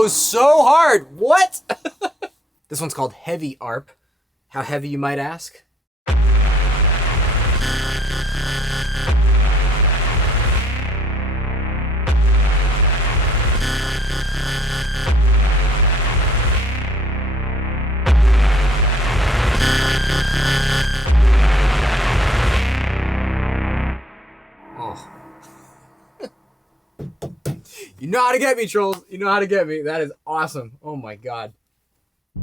goes so hard. What? This one's called Heavy Arp. How heavy, you might ask? You know how to get me, trolls. You know how to get me. That is awesome. Oh my God.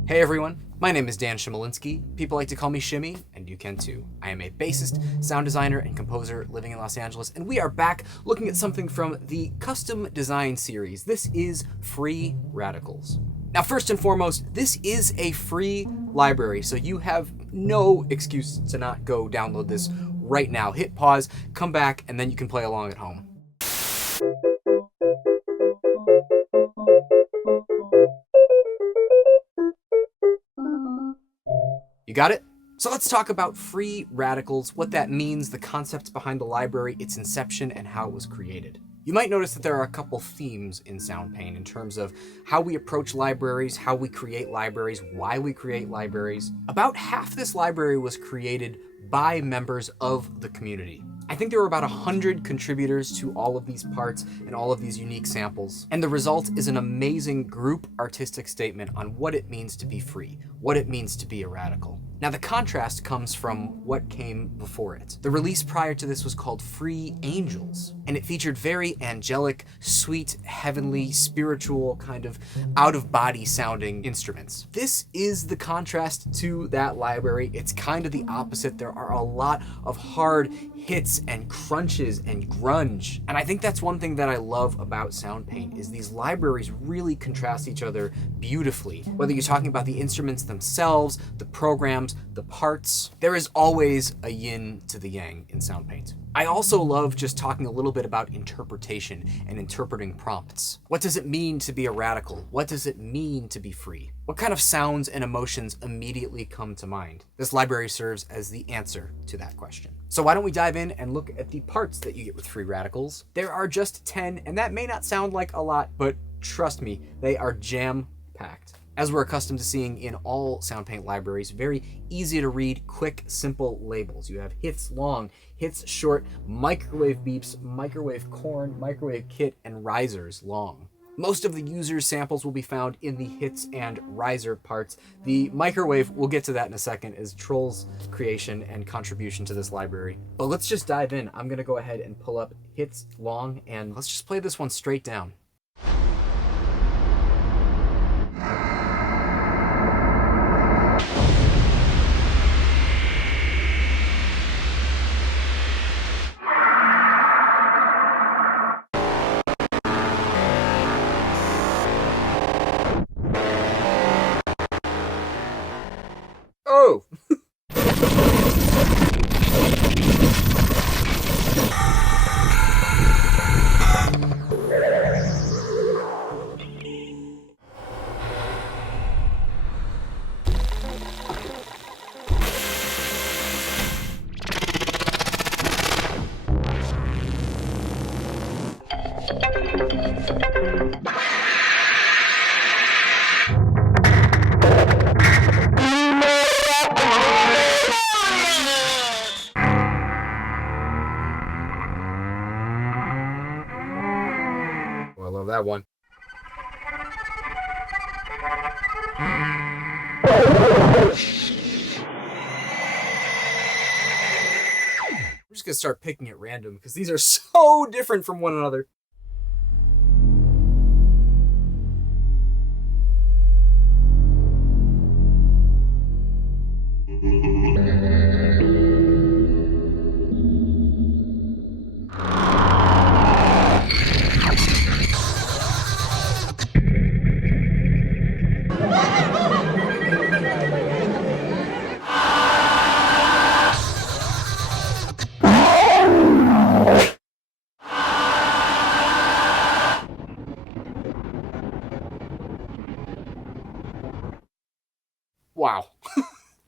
Hey everyone, my name is Dan Shimolinski. People like to call me Shimmy, and you can too. I am a bassist, sound designer, and composer living in Los Angeles, and we are back looking at something from the custom design series. This is Free Radicals. Now, first and foremost, this is a free library, so you have no excuse to not go download this right now. Hit pause, come back, and then you can play along at home. You got it? So let's talk about Free Radicals, what that means, the concepts behind the library, its inception, and how it was created. You might notice that there are a couple themes in Soundpaint in terms of how we approach libraries, how we create libraries, why we create libraries. About half this library was created by members of the community. I think there were about 100 contributors to all of these parts and all of these unique samples. And the result is an amazing group artistic statement on what it means to be free, what it means to be a radical. Now the contrast comes from what came before it. The release prior to this was called Free Angels, and it featured very angelic, sweet, heavenly, spiritual, kind of out-of-body sounding instruments. This is the contrast to that library. It's kind of the opposite. There are a lot of hard hits and crunches and grunge. And I think that's one thing that I love about Soundpaint is these libraries really contrast each other beautifully. Whether you're talking about the instruments themselves, the programs, the parts, there is always a yin to the yang in Soundpaint. I also love just talking a little bit about interpretation and interpreting prompts. What does it mean to be a radical? What does it mean to be free? What kind of sounds and emotions immediately come to mind? This library serves as the answer to that question. So why don't we dive in and look at the parts that you get with Free Radicals? There are just 10, and that may not sound like a lot, but trust me, they are jam-packed. As we're accustomed to seeing in all Soundpaint libraries, very easy to read, quick, simple labels. You have hits long, hits short, microwave beeps, microwave corn, microwave kit, and risers long. Most of the user's samples will be found in the hits and riser parts. The microwave, we'll get to that in a second, is Troll's creation and contribution to this library. But let's just dive in. I'm gonna go ahead and pull up hits long, and let's just play this one straight down. Oh! I love that one. I'm just gonna start picking at random because these are so different from one another. Wow.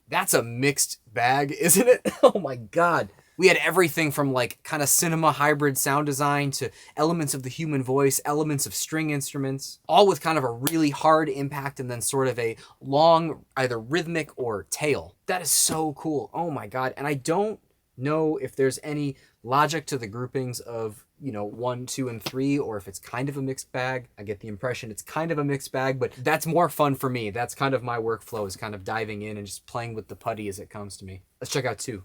That's a mixed bag, isn't it? Oh my God. We had everything from like kind of cinema hybrid sound design to elements of the human voice, elements of string instruments, all with kind of a really hard impact and then sort of a long either rhythmic or tail. That is so cool. Oh my God. And I don't know if there's any logic to the groupings of, you know, 1, 2, and 3, or if it's kind of a mixed bag. I get the impression it's kind of a mixed bag, but that's more fun for me. That's kind of my workflow, is kind of diving in and just playing with the putty as it comes to me. Let's check out 2.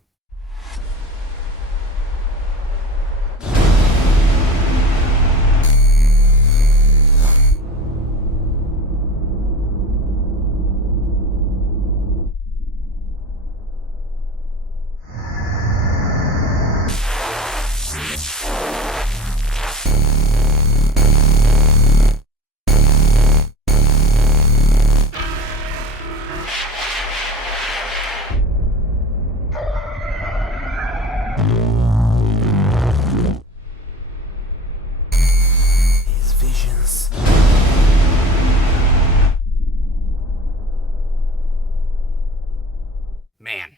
Man.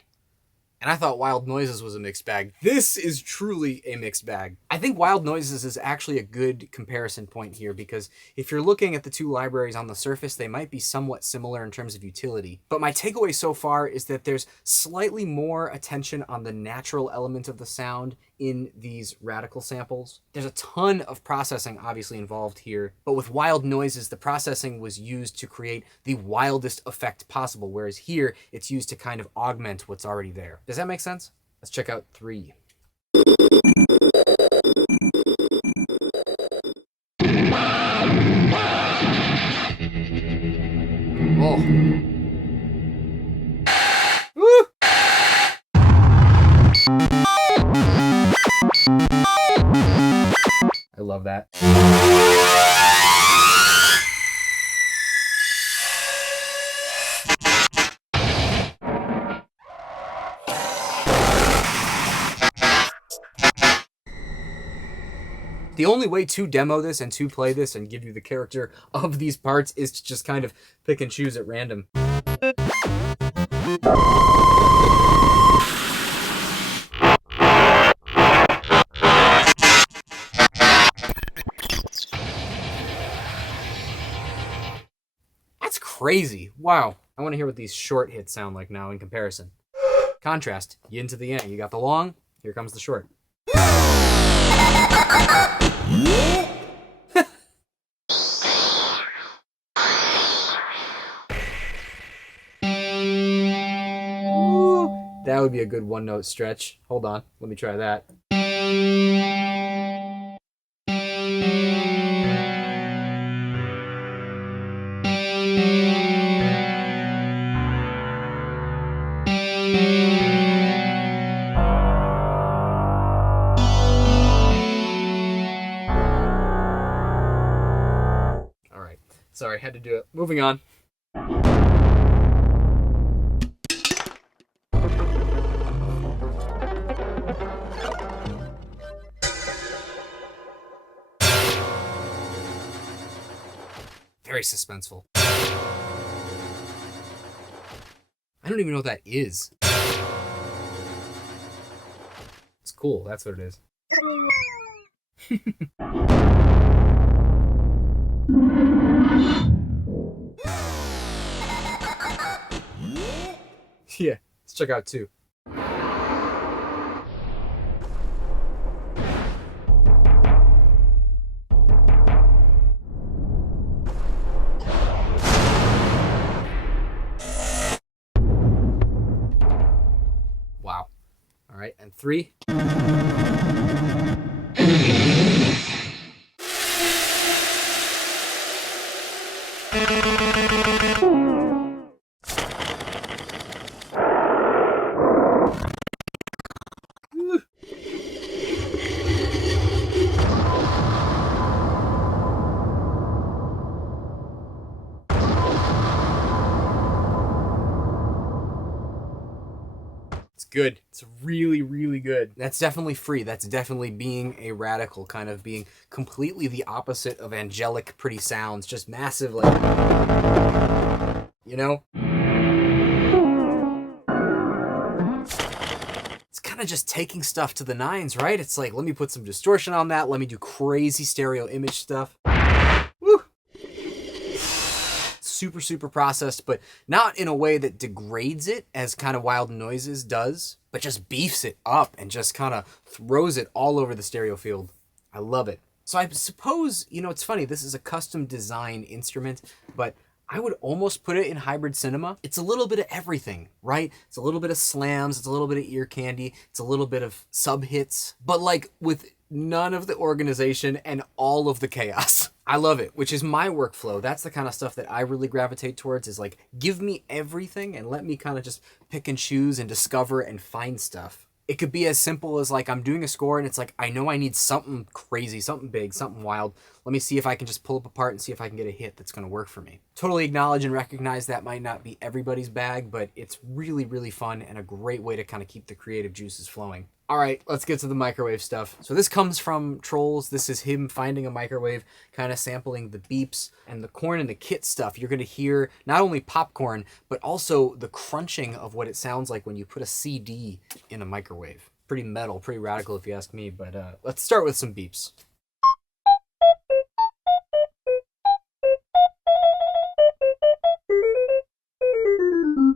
And I thought Wild Noises was a mixed bag. This is truly a mixed bag. I think Wild Noises is actually a good comparison point here, because if you're looking at the two libraries on the surface, they might be somewhat similar in terms of utility. But my takeaway so far is that there's slightly more attention on the natural element of the sound in these radical samples. There's a ton of processing obviously involved here, but with Wild Noises, the processing was used to create the wildest effect possible, whereas here it's used to kind of augment what's already there. Does that make sense? Let's check out 3. Oh. Woo! I love that. The only way to demo this and to play this and give you the character of these parts is to just kind of pick and choose at random. That's crazy. Wow. I want to hear what these short hits sound like now in comparison. Contrast, yin to the yang. You got the long, here comes the short. That would be a good one-note stretch. Hold on, let me try that. All right, sorry, had to do it. Moving on. Very suspenseful. I don't even know what that is. It's cool, that's what it is. Yeah, let's check out 2. Wow. All right, and 3. Good. It's really, really good. That's definitely free. That's definitely being a radical, kind of being completely the opposite of angelic, pretty sounds. Just massive, like, you know? It's kind kind of just taking stuff to the nines, right? It's like, let me put some distortion on that. Let me do crazy stereo image stuff. Woo! Super, super processed, but not in a way that degrades it as kind of Wild Noises does, but just beefs it up and just kind of throws it all over the stereo field. I love it. So I suppose, you know, it's funny, this is a custom design instrument, but I would almost put it in hybrid cinema. It's a little bit of everything, right? It's a little bit of slams, it's a little bit of ear candy, it's a little bit of sub hits, but like with none of the organization and all of the chaos. I love it, which is my workflow. That's the kind of stuff that I really gravitate towards, is like, give me everything and let me kind of just pick and choose and discover and find stuff. It could be as simple as like, I'm doing a score and it's like, I know I need something crazy, something big, something wild. Let me see if I can just pull up a part and see if I can get a hit that's going to work for me. Totally acknowledge and recognize that might not be everybody's bag, but it's really, really fun and a great way to kind of keep the creative juices flowing. All right, let's get to the microwave stuff. So this comes from Trolls. This is him finding a microwave, kind of sampling the beeps and the corn and the kit stuff. You're going to hear not only popcorn, but also the crunching of what it sounds like when you put a CD in a microwave. Pretty metal, pretty radical if you ask me, but let's start with some beeps.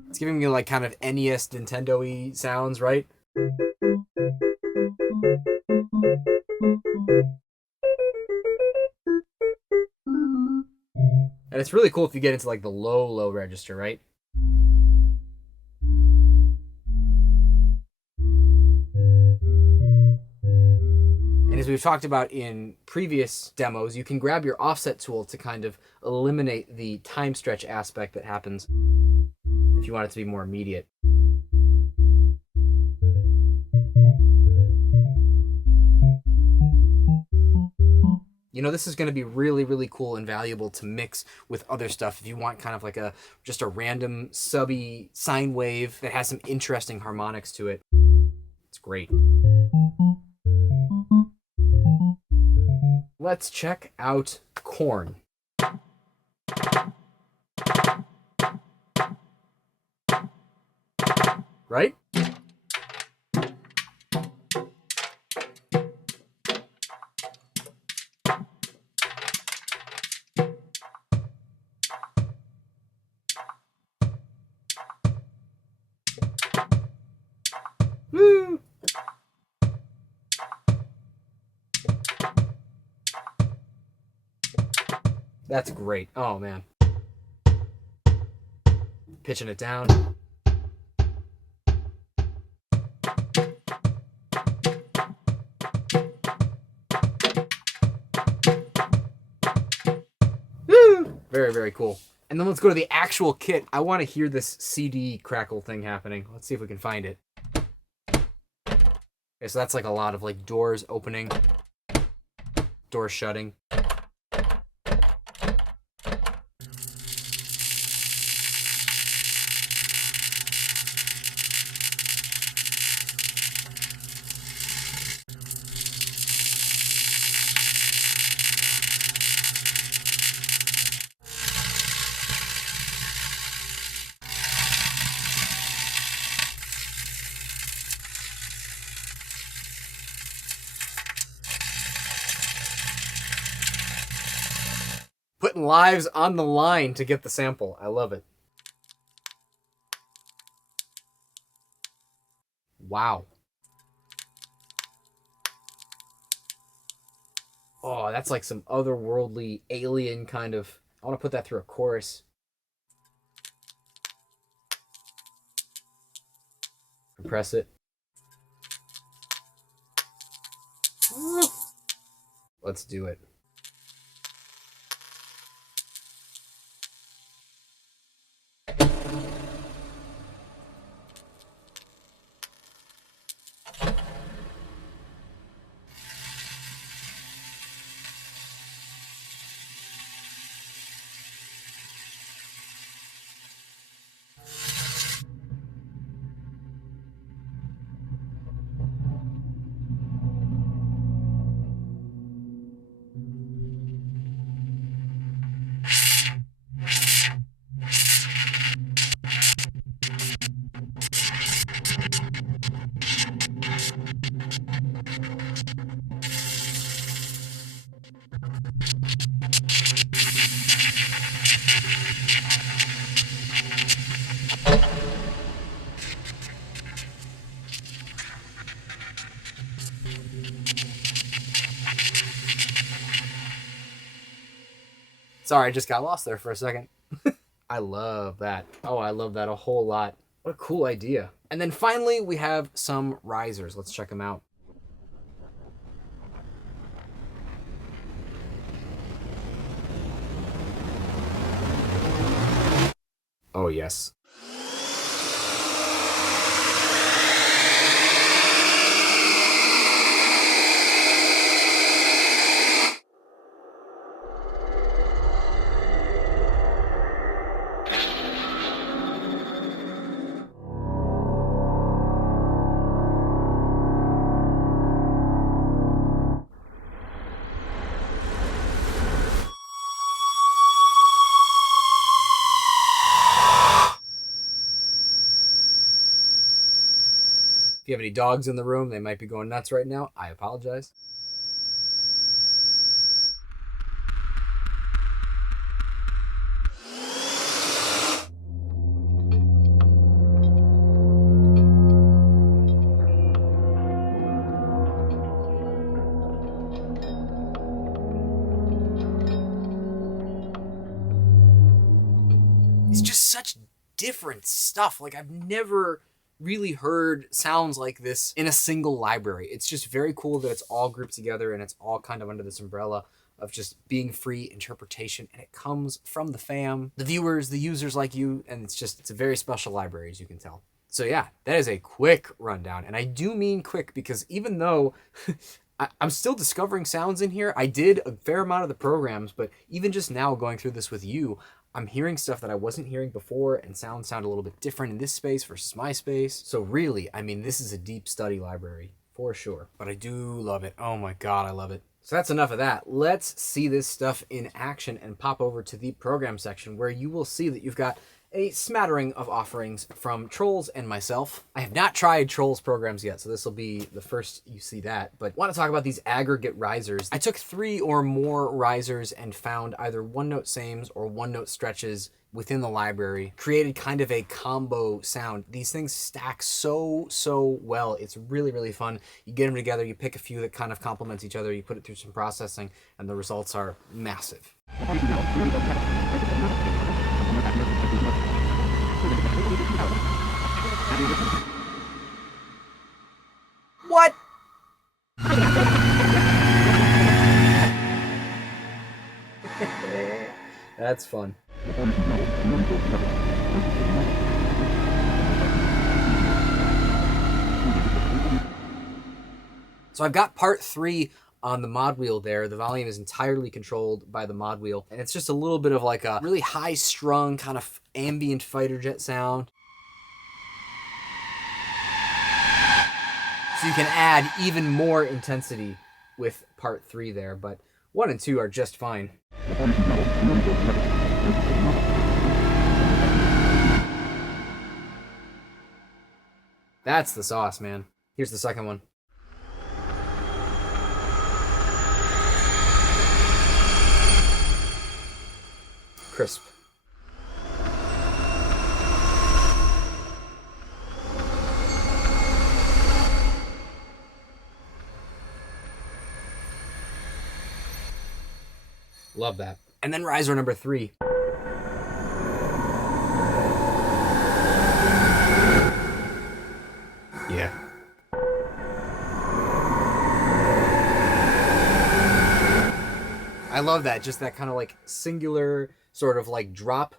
It's giving you like kind of NES Nintendo-y sounds, right? And it's really cool if you get into like the low register, right? And as we've talked about in previous demos, you can grab your offset tool to kind of eliminate the time stretch aspect that happens if you want it to be more immediate. You know, this is going to be really, really cool and valuable to mix with other stuff if you want kind of like just a random subby sine wave that has some interesting harmonics to it. It's great. Let's check out corn. Right? Woo! That's great. Oh, man. Pitching it down. Woo! Very, very cool. And then let's go to the actual kit. I want to hear this CD crackle thing happening. Let's see if we can find it. Okay, so that's like a lot of like doors opening, doors shutting. Putting lives on the line to get the sample. I love it. Wow. Oh, that's like some otherworldly alien kind of... I want to put that through a chorus. Compress it. Let's do it. Sorry, I just got lost there for a second. I love that. Oh, I love that a whole lot. What a cool idea. And then finally, we have some risers. Let's check them out. Oh, yes. If you have any dogs in the room, they might be going nuts right now. I apologize. It's just such different stuff. Like, I've never really heard sounds like this in a single library. It's just very cool that it's all grouped together and it's all kind of under this umbrella of just being free interpretation, and it comes from the fam, the viewers, the users like you, and it's a very special library, as you can tell. So yeah, that is a quick rundown, and I do mean quick because even though I'm still discovering sounds in here, I did a fair amount of the programs, but even just now going through this with you, I'm hearing stuff that I wasn't hearing before, and sound a little bit different in this space versus my space. So really, I mean, this is a deep study library for sure, but I do love it. Oh my God, I love it. So that's enough of that. Let's see this stuff in action and pop over to the program section where you will see that you've got a smattering of offerings from Trolls and myself. I have not tried Trolls programs yet, so this will be the first you see that, but I want to talk about these aggregate risers. I took 3 or more risers and found either one-note sames or one-note stretches within the library, created kind of a combo sound. These things stack so well. It's really, really fun. You get them together, you pick a few that kind of complement each other, you put it through some processing, and the results are massive. What? That's fun. So I've got part 3 on the mod wheel there. The volume is entirely controlled by the mod wheel, and it's just a little bit of like a really high strung kind of ambient fighter jet sound. So you can add even more intensity with part 3 there, but 1 and 2 are just fine. That's the sauce, man. Here's the second one. Crisp. Love that. And then riser number 3. Yeah. I love that. Just that kind of like singular sort of like drop.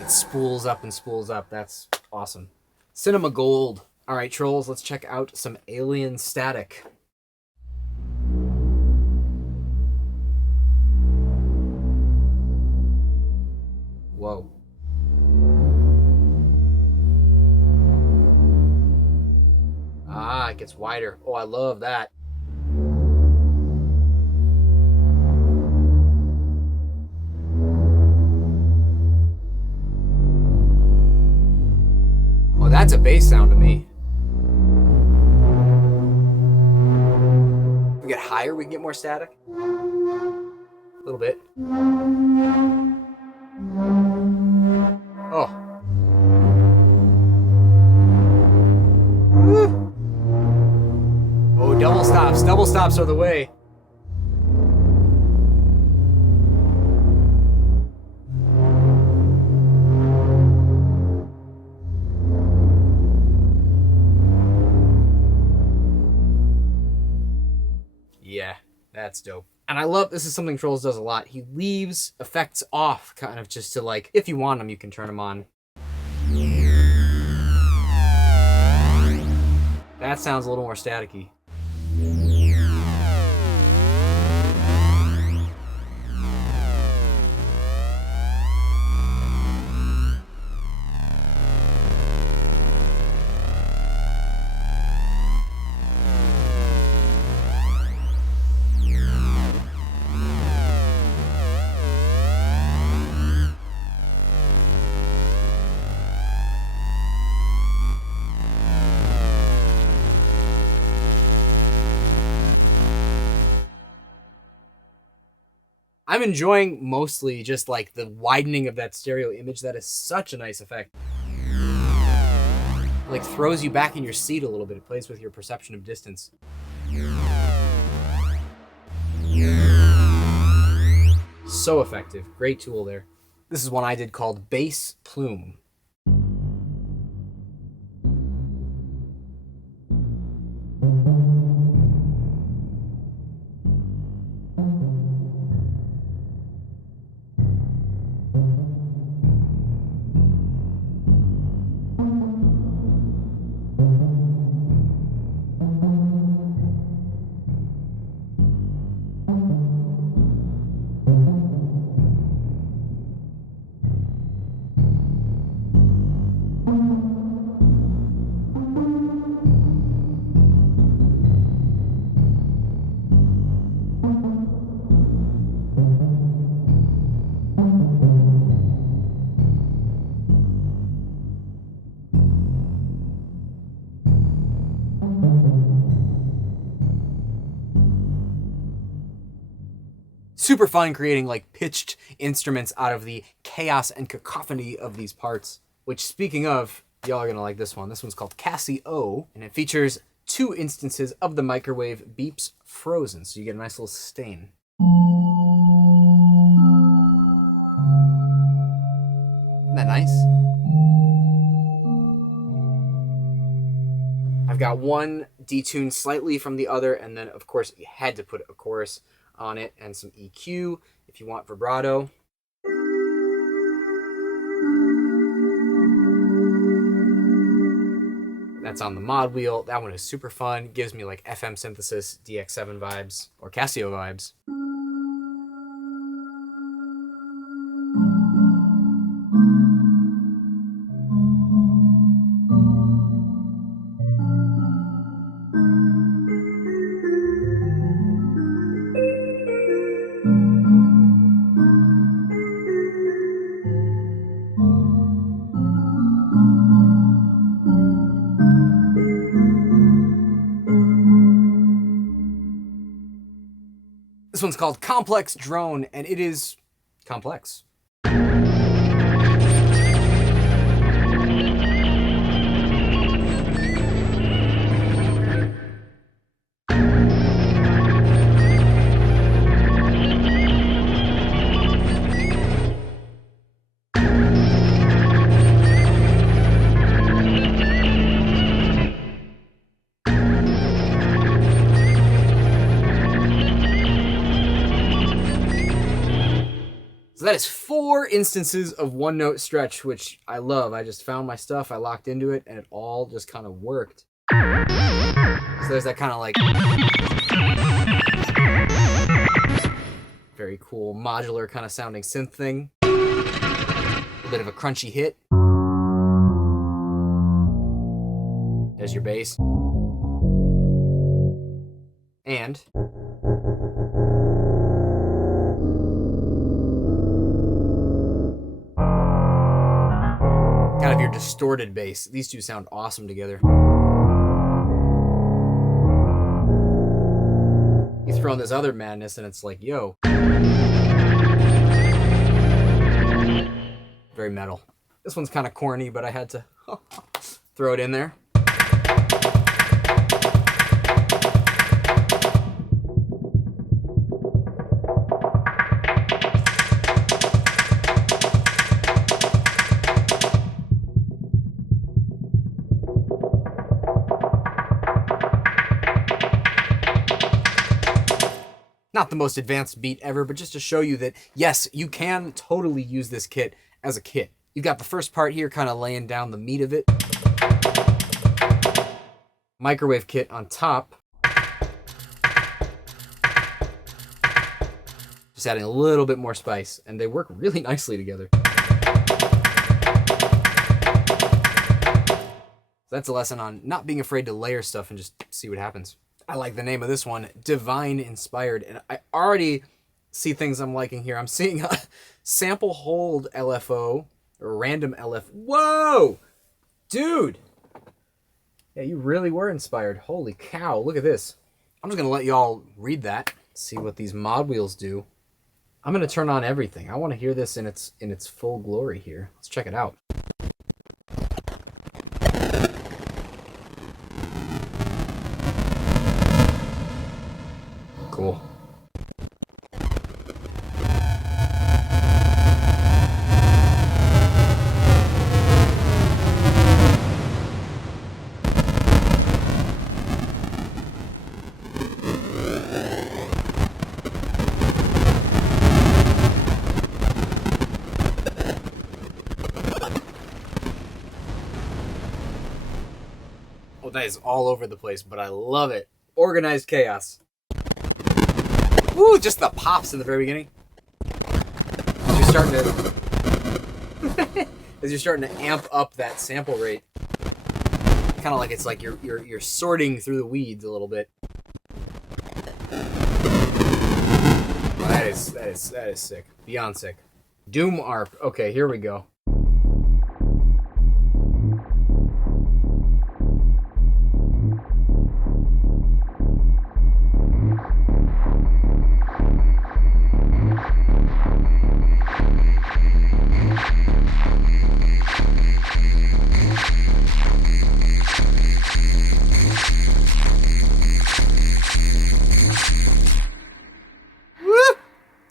It spools up and spools up. That's awesome. Cinema Gold. All right, Trolls, let's check out some alien static. Whoa. Ah, it gets wider. Oh, I love that. Oh, that's a bass sound to me. If we get higher, we can get more static. A little bit. Oh. Woo. Oh, double static. stops. Double stops are the way. Yeah, that's dope. And I love, this is something Trolls does a lot. He leaves effects off, kind of just to like, if you want them, you can turn them on. That sounds a little more staticky. I'm enjoying mostly just like the widening of that stereo image. That is such a nice effect. Like throws you back in your seat a little bit. It plays with your perception of distance. So effective. Great tool there. This is one I did called Bass Plume. Super fun creating like pitched instruments out of the chaos and cacophony of these parts. Which, speaking of, y'all are gonna like this one. This one's called Casi-oh, and it features 2 instances of the microwave beeps frozen, so you get a nice little sustain. Isn't that nice? I've got one detuned slightly from the other, and then of course you had to put a chorus on it and some EQ if you want vibrato. That's on the mod wheel. That one is super fun. Gives me like FM synthesis, DX7 vibes, or Casi-oh vibes. This one's called Complex Drone, and it is complex. So that is 4 instances of one note stretch, which I love. I just found my stuff, I locked into it, and it all just kind of worked. So there's that kind of like very cool modular kind of sounding synth thing. A bit of a crunchy hit. There's your bass. And kind of your distorted bass. These two sound awesome together. You throw in this other madness and it's like, yo. Very metal. This one's kind of corny, but I had to throw it in there. Not the most advanced beat ever, but just to show you that, yes, you can totally use this kit as a kit. You've got the first part here kind of laying down the meat of it. Microwave kit on top. Just adding a little bit more spice, and they work really nicely together. So that's a lesson on not being afraid to layer stuff and just see what happens. I like the name of this one, Divine Inspired, and I already see things I'm liking here. I'm seeing a sample hold LFO, or random LF. Whoa! Dude! Yeah, you really were inspired. Holy cow, look at this. I'm just gonna let y'all read that, see what these mod wheels do. I'm gonna turn on everything. I wanna hear this in its full glory here. Let's check it out. Cool. Oh, that is all over the place, but I love it. Organized chaos. Woo, just the pops in the very beginning. As you're starting to as you're starting to amp up that sample rate. Kind of like it's like you're sorting through the weeds a little bit. Oh, that is sick. Beyond sick. Doom Arp. Okay, here we go.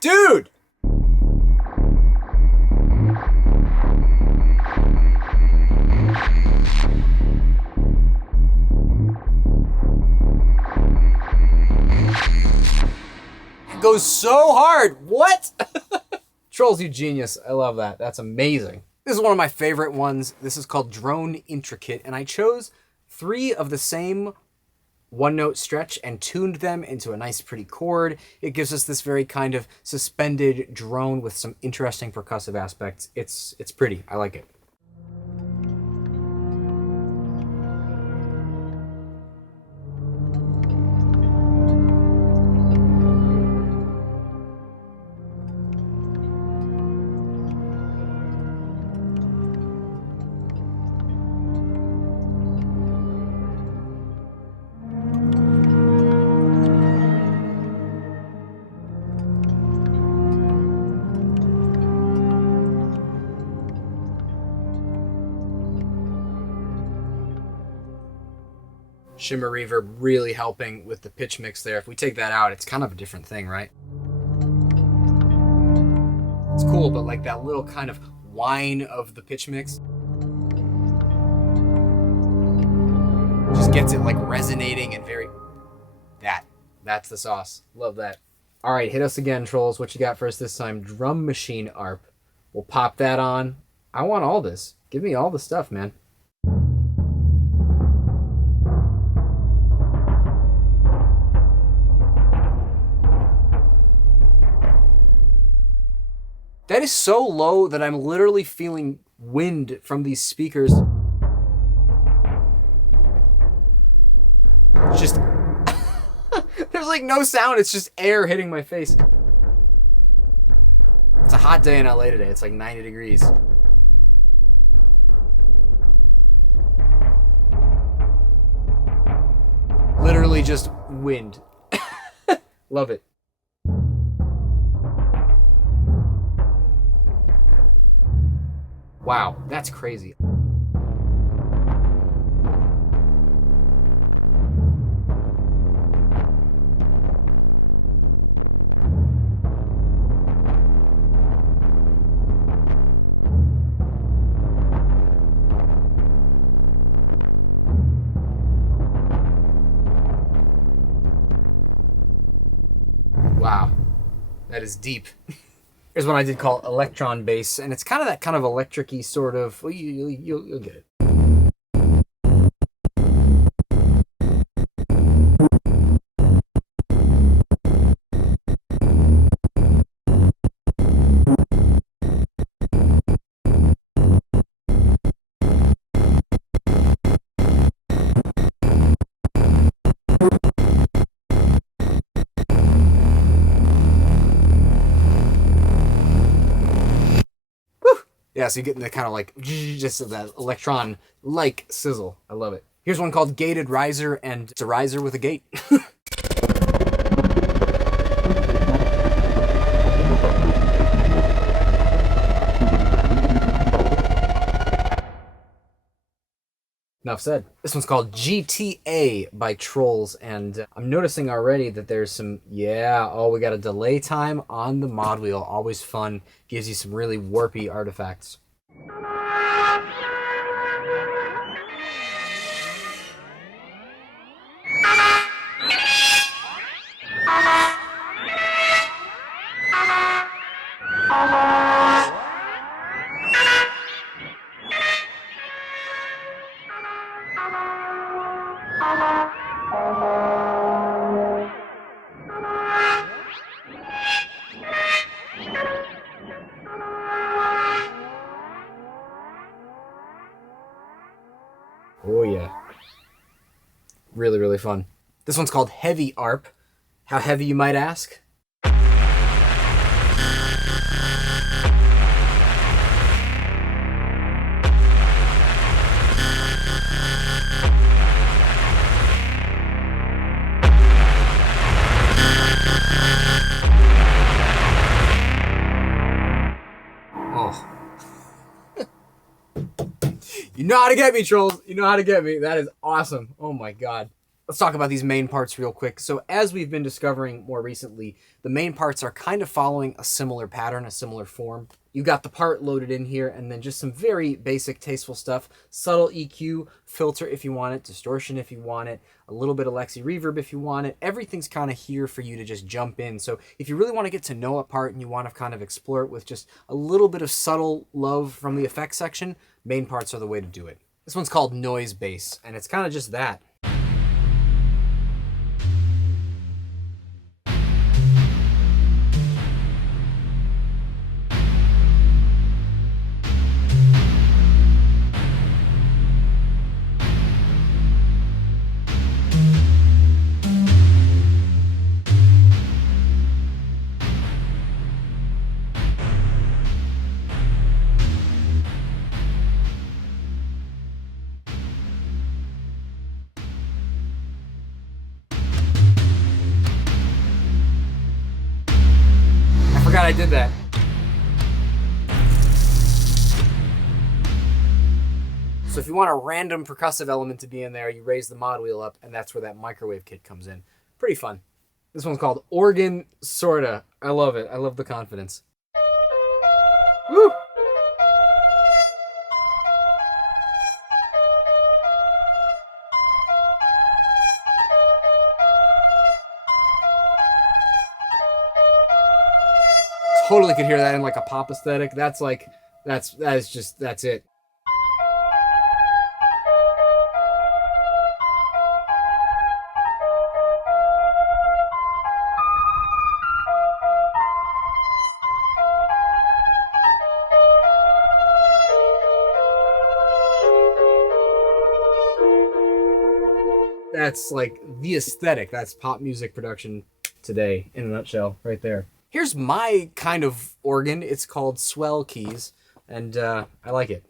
Dude! It goes so hard. What? Trolls, you genius. I love that. That's amazing. This is one of my favorite ones. This is called Drone Intricate, and I chose 3 of the same one-note stretch and tuned them into a nice pretty chord. It gives us this very kind of suspended drone with some interesting percussive aspects. It's pretty. I like it. Shimmer reverb really helping with the pitch mix there. If we take that out, it's kind of a different thing, right? It's cool, but like that little kind of whine of the pitch mix just gets it like resonating and very... That's the sauce. Love that. All right, hit us again, trolls. What you got for us this time? Drum Machine Arp. We'll pop that on. I want all this. Give me all the stuff, man. That is so low that I'm literally feeling wind from these speakers. Just... There's like no sound, it's just air hitting my face. It's a hot day in LA today, it's like 90 degrees. Literally just wind. Love it. Wow, that's crazy. Wow, that is deep. Here's one I did call Electron Bass, and it's kind of that kind of electric-y sort of, well, you'll get it. Yeah, so you get the kind of like, just that electron-like sizzle. I love it. Here's one called Gated Riser, and it's a riser with a gate. Enough said. This one's called GTA by Trolls, and I'm noticing already that there's some, we got a delay time on the mod wheel. Always fun. Gives you some really warpy artifacts. Oh yeah. Really, really fun. This one's called Heavy Arp. How heavy, you might ask? Oh. You know how to get me, Trolls. You know how to get me. That is awesome. Oh my god. Let's talk about these main parts real quick. So as we've been discovering more recently, the main parts are kind of following a similar pattern, a similar form. You got the part loaded in here, and then just some very basic, tasteful stuff. Subtle EQ, filter if you want it, distortion if you want it, a little bit of Lexi reverb if you want it. Everything's kind of here for you to just jump in. So if you really want to get to know a part and you want to kind of explore it with just a little bit of subtle love from the effects section, main parts are the way to do it. This one's called Noise Bass, and it's kind of just that. I did that. So if you want a random percussive element to be in there, you raise the mod wheel up, and that's where that microwave kit comes in. Pretty fun. This one's called Organ Sorta. I love it. I love the confidence. Woo! Totally could hear that in like a pop aesthetic. That's it. That's like the aesthetic. That's pop music production today in a nutshell, right there. Here's my kind of organ. It's called Swell Keys, and I like it.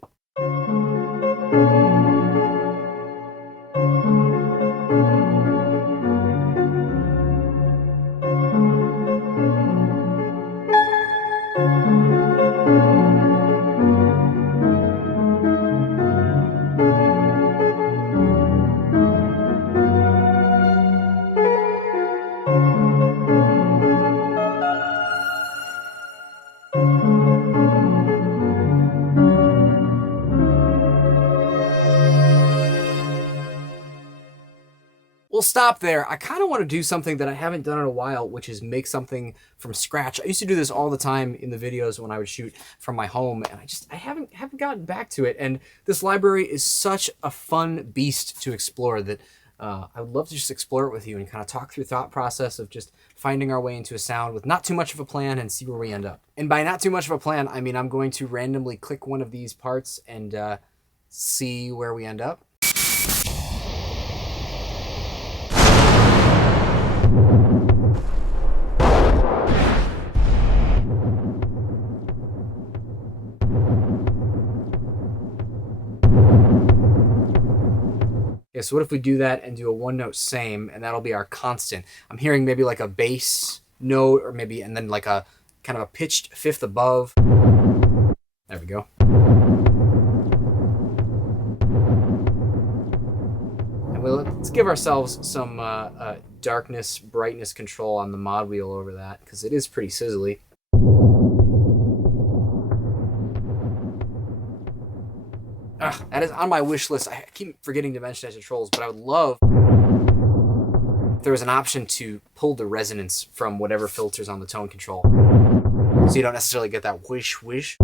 we'll stop there. I kind of want to do something that I haven't done in a while, which is make something from scratch. I used to do this all the time in the videos when I would shoot from my home, and I haven't gotten back to it. And this library is such a fun beast to explore that I would love to just explore it with you and kind of talk through the thought process of just finding our way into a sound with not too much of a plan and see where we end up. And by not too much of a plan, I mean I'm going to randomly click one of these parts and see where we end up. Okay, so what if we do that and do a one note same, and that'll be our constant. I'm hearing maybe like a bass note, or maybe, and then like a kind of a pitched fifth above. There we go. And let's give ourselves some darkness, brightness control on the mod wheel over that, because it is pretty sizzly. That is on my wish list. I keep forgetting to mention as trolls, but I would love if there was an option to pull the resonance from whatever filters on the tone control, so you don't necessarily get that whoosh.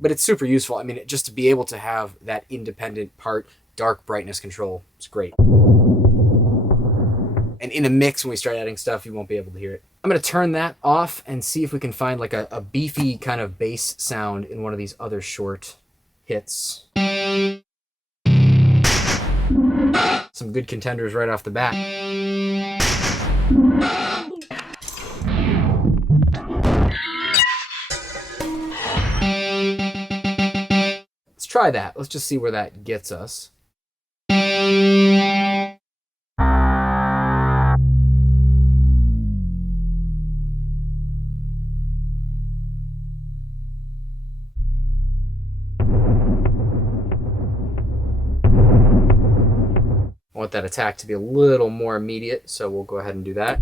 But it's super useful. I mean, just to be able to have that independent part, dark brightness control, it's great. And in a mix, when we start adding stuff, you won't be able to hear it. I'm going to turn that off and see if we can find like a beefy kind of bass sound in one of these other short hits. Some good contenders right off the bat. Let's try that. Let's just see where that gets us. I want that attack to be a little more immediate, so we'll go ahead and do that.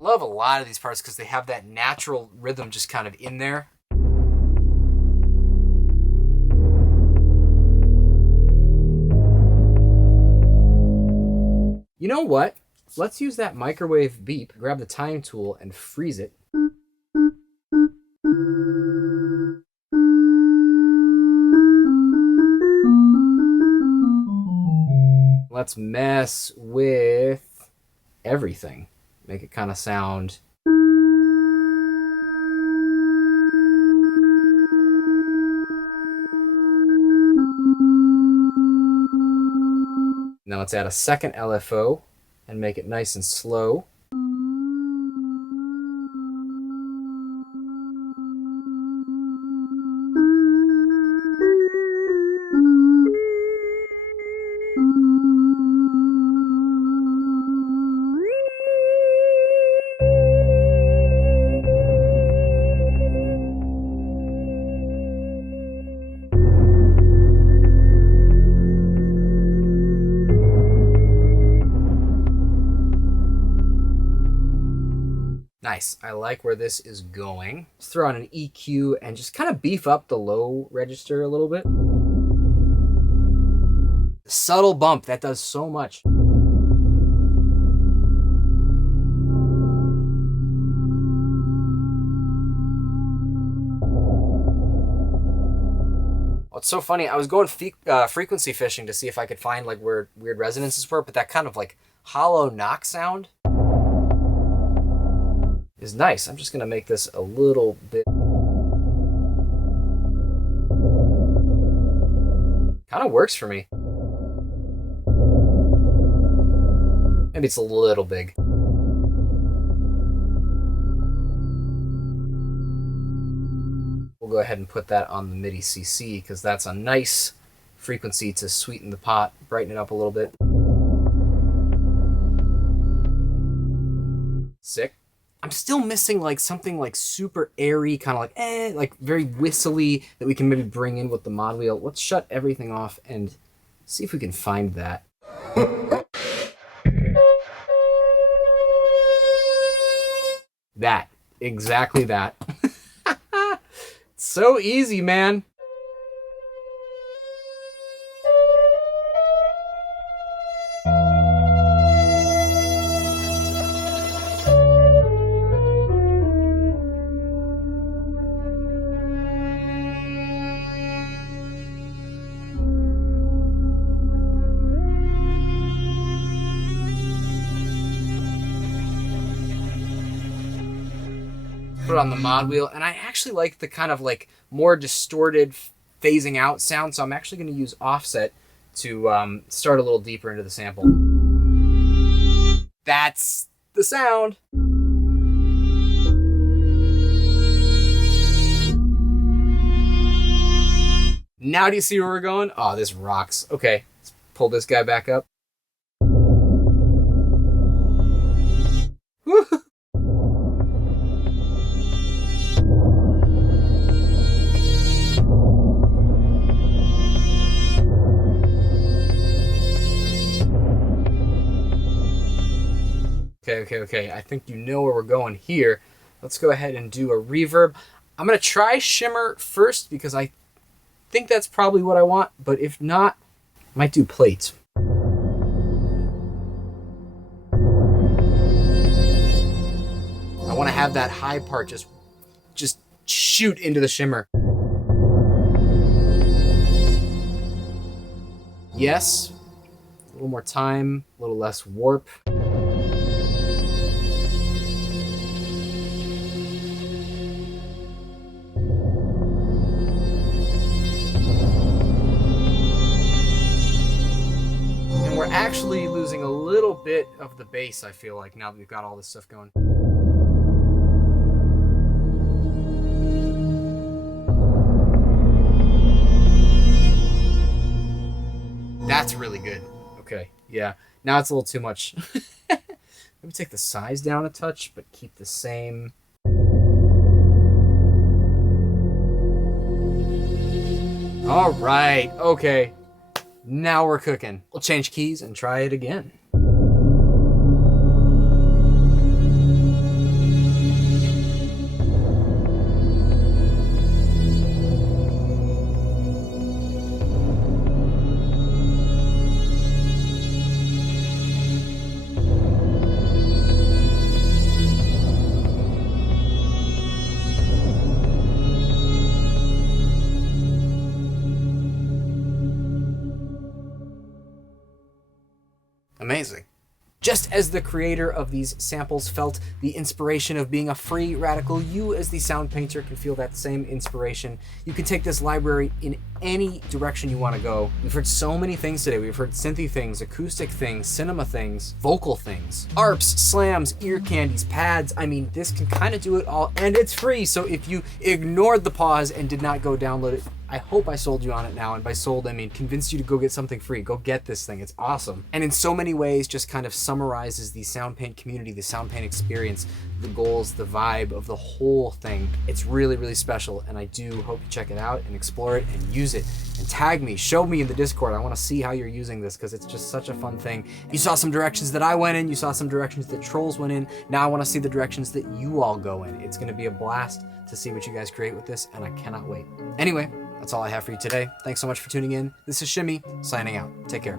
Love a lot of these parts because they have that natural rhythm just kind of in there. You know what? Let's use that microwave beep, grab the time tool, and freeze it. Let's mess with everything. Make it kind of sound... Now let's add a second LFO and make it nice and slow. Nice. I like where this is going. Let's throw on an EQ and just kind of beef up the low register a little bit. Subtle bump, that does so much. Well, it's so funny. I was going frequency fishing to see if I could find like where weird resonances were, but that kind of like hollow knock sound is nice. I'm just going to make this a little bit. Kind of works for me. Maybe it's a little big. We'll go ahead and put that on the MIDI CC because that's a nice frequency to sweeten the pot, brighten it up a little bit. Sick. I'm still missing like something like super airy, kind of like very whistly that we can maybe bring in with the mod wheel. Let's shut everything off and see if we can find that. That. Exactly that. So easy, man. Put it on the mod wheel, and I actually like the kind of like more distorted phasing out sound, so I'm actually going to use offset to start a little deeper into the sample. That's the sound. Now do you see where we're going? Oh, this rocks. Okay, let's pull this guy back up. Woo! Okay. I think you know where we're going here. Let's go ahead and do a reverb. I'm going to try shimmer first because I think that's probably what I want, but if not, I might do plates. I want to have that high part just shoot into the shimmer. Yes. A little more time, a little less warp. We're actually losing a little bit of the bass, I feel like, now that we've got all this stuff going. That's really good. Okay, yeah. Now it's a little too much. Maybe take the size down a touch, but keep the same. All right, okay. Now we're cooking. We'll change keys and try it again. Amazing. Just as the creator of these samples felt the inspiration of being a free radical, you as the sound painter can feel that same inspiration. You can take this library in any direction you want to go. We've heard so many things today. We've heard synthy things, acoustic things, cinema things, vocal things, arps, slams, ear candies, pads. I mean, this can kind of do it all, and it's free. So if you ignored the pause and did not go download it, I hope I sold you on it now, and by sold I mean convinced you to go get something free. Go get this thing, it's awesome. And in so many ways just kind of summarizes the Soundpaint community, the Soundpaint experience, the goals, the vibe of the whole thing. It's really, really special, and I do hope you check it out and explore it and use it. And tag me, show me in the Discord. I want to see how you're using this because it's just such a fun thing. You saw some directions that I went in, you saw some directions that Trolls went in. Now I want to see the directions that you all go in. It's going to be a blast to see what you guys create with this, and I cannot wait. Anyway, that's all I have for you today. Thanks so much for tuning in. This is Shimmy, signing out. Take care.